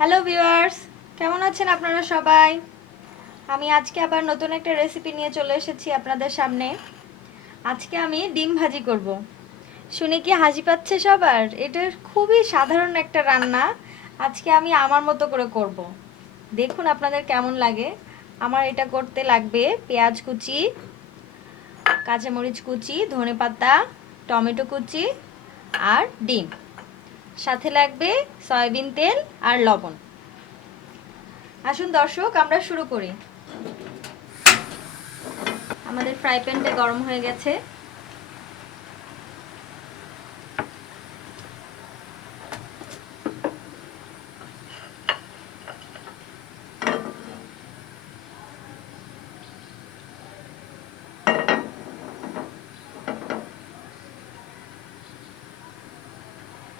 Hello viewers, কেমন আছেন আপনারা সবাই? আমি আজকে আবার নতুন একটা রেসিপি নিয়ে চলে এসেছি আপনাদের সামনে। আজকে আমি ডিম ভাজি করব। শুনে কি হাসি পাচ্ছে সবার? এটা খুবই সাধারণ একটা রান্না। আজকে আমি আমার মতো করে করব। দেখুন আপনাদের কেমন লাগে। আমার এটা করতে লাগবে পেঁয়াজ কুচি, কাঁচামরিচ কুচি, ধনেপাতা, টমেটো কুচি আর ডিম। সাথে লাগবে সয়াবিন তেল আর লবণ। আসুন দর্শক, আমরা শুরু করি। আমাদের ফ্রাই প্যানটা গরম হয়ে গেছে।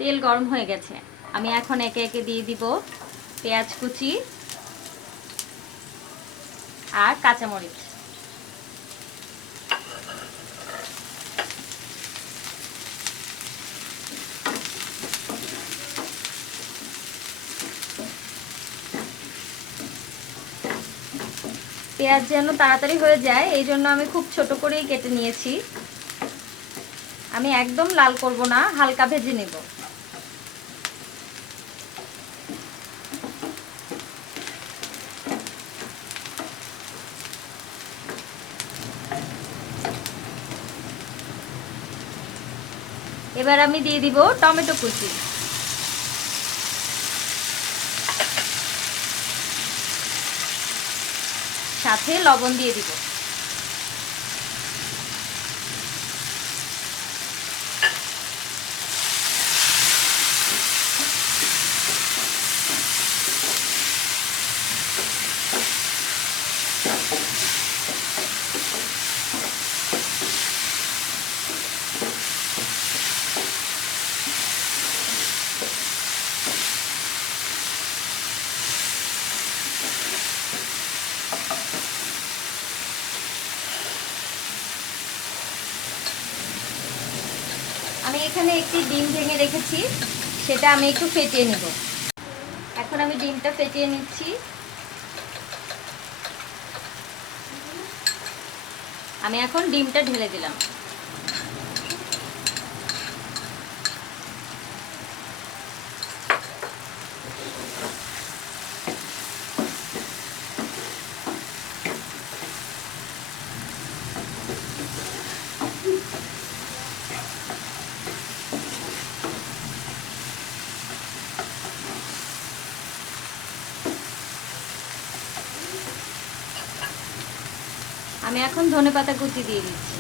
তেল গরম হয়ে গেছে। আমি এখন একে একে দিয়ে দিব পেঁয়াজ কুচি আর কাঁচামরিচ। পেঁয়াজ যেন তাড়াতাড়ি হয়ে যায় এই জন্য আমি খুব ছোট করেই কেটে নিয়েছি। আমি একদম লাল করব না, হালকা ভেজে নেব। এবার আমি দিয়ে দিব টমেটো কুচি, সাথে লবণ দিয়ে দিব। আমি এখানে একটি ডিম ভেঙে রেখেছি, সেটা আমি একটু ফেটিয়ে নেব। এখন আমি ডিমটা ফেটিয়ে নিচ্ছি। আমি এখন ডিমটা ঢেলে দিলাম। আমি এখন ধনেপাতা কুচি দিয়ে দিচ্ছি।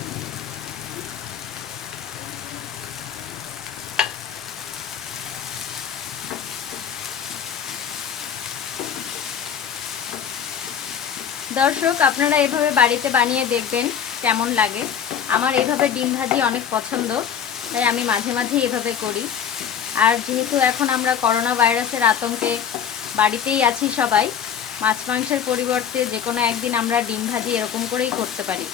দর্শক, আপনারা এভাবে বাড়িতে বানিয়ে দেখবেন কেমন লাগে। আমার এভাবে ডিম ভাজি অনেক পছন্দ, তাই আমি মাঝে মাঝে এভাবে করি। আর যেহেতু এখন আমরা করোনা ভাইরাসের আতঙ্কে বাড়িতেই আছি সবাই, মাছ মাংসের পরিবর্তে যে কোনো একদিন আমরা ডিম ভাজি এরকম করেই করতে পারি।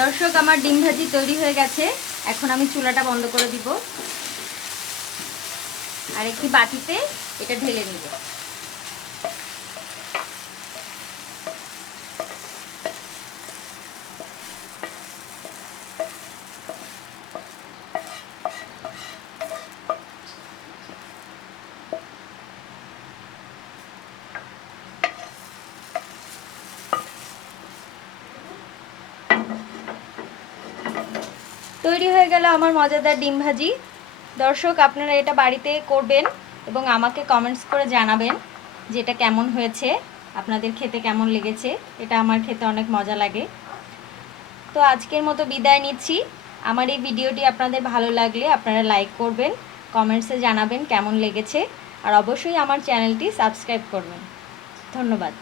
দর্শক, আমার ডিম ভাজি তৈরি হয়ে গেছে। এখন আমি চুলাটা বন্ধ করে দিব আর একটি বাটিতে এটা ঢেলে নিব। তৈরি হয়ে গেল আমার মজাদার ডিম ভাজি। দর্শক, আপনারা এটা বাড়িতে করবেন এবং আমাকে কমেন্টস করে জানাবেন যে এটা কেমন হয়েছে, আপনাদের খেতে কেমন লেগেছে। এটা আমার খেতে অনেক মজা লাগে। তো আজকের মতো বিদায় নিচ্ছি। আমার এই ভিডিওটি আপনাদের ভালো লাগলে আপনারা লাইক করবেন, কমেন্টসে জানাবেন কেমন লেগেছে, আর অবশ্যই আমার চ্যানেলটি সাবস্ক্রাইব করবেন। ধন্যবাদ।